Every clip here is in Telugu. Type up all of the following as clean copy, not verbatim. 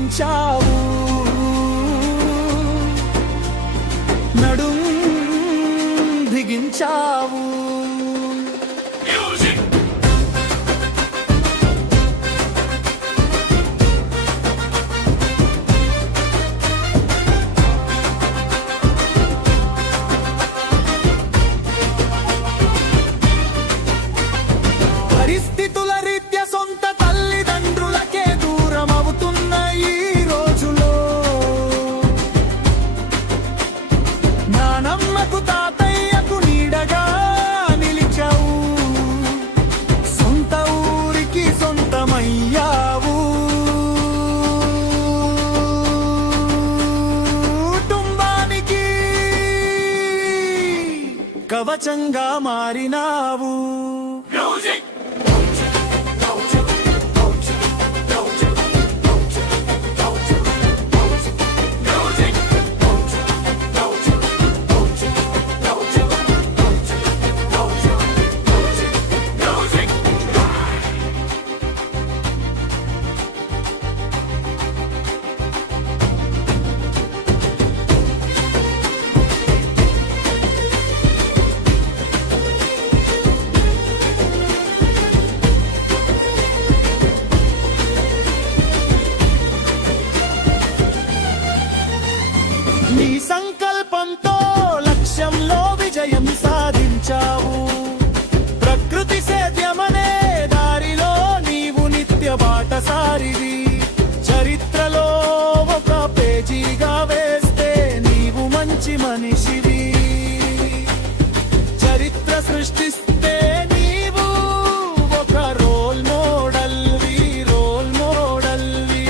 బిగించావు, నడుం బిగించావు. పరిస్థితుల రీత్యా సొంత తల్లిదండ్రులకే దూరం అవుతున్న ఈ రోజులో నానమ్మకు తాతయ్యకు నీడగా నిలిచావు, సొంత ఊరికి సొంతమయ్యావు. కుటుంబానికి కవచంగా మారినావు. నీ సంకల్పంతో లక్ష్యంలో విజయం సాధించావు. ప్రకృతి సేద్యమనే దారిలో నీవు నిత్య బాటసారివి. చరిత్రలో ఒక పేజీగా వేస్తే నీవు మంచి మనిషివి. చరిత్ర సృష్టిస్తే నీవు ఒక రోల్ మోడల్వి, రోల్ మోడల్వి.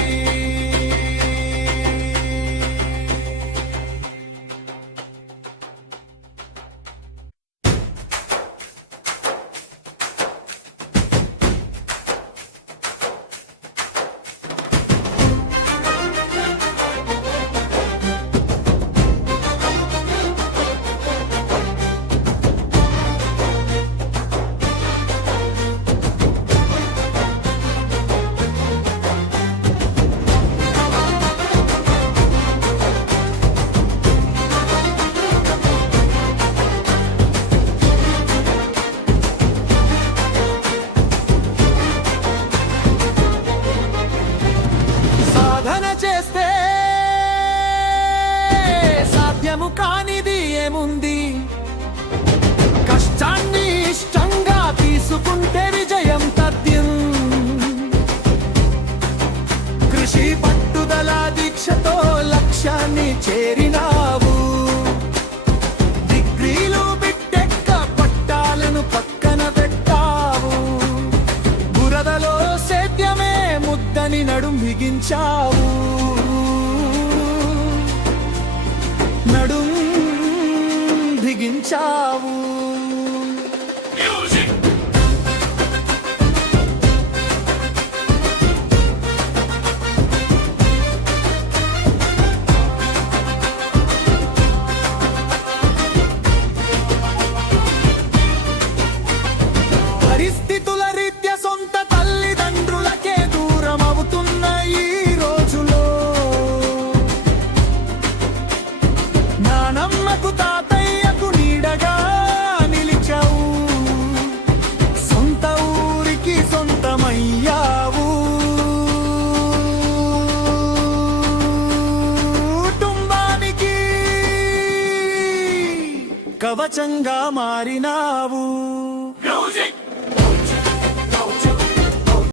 చేస్తే సాధ్యము కానిది ఏముంది? కష్టాన్ని ఇష్టంగా తీసుకుంటే విజయం తథ్యం. కృషి పట్టుదల దీక్షతో లక్ష్యాన్ని చేరినావు. డిగ్రీలు బిట్టెక్క పట్టాలను పక్కన పెట్టావు. బురదలో సేద్యమే ముద్దని నడుం బిగించావు, నడుం బిగించావు. పరిస్థితుల రీత్యా సొంత తల్లిదండ్రులకే దూరం అవుతున్న ఈ రోజులో నానమ్మకు తాతయ్యకు నీడగా నిలిచావు, సొంత ఊరికి సొంతమయ్యావు. కుటుంబానికి కవచంగా మారినావు.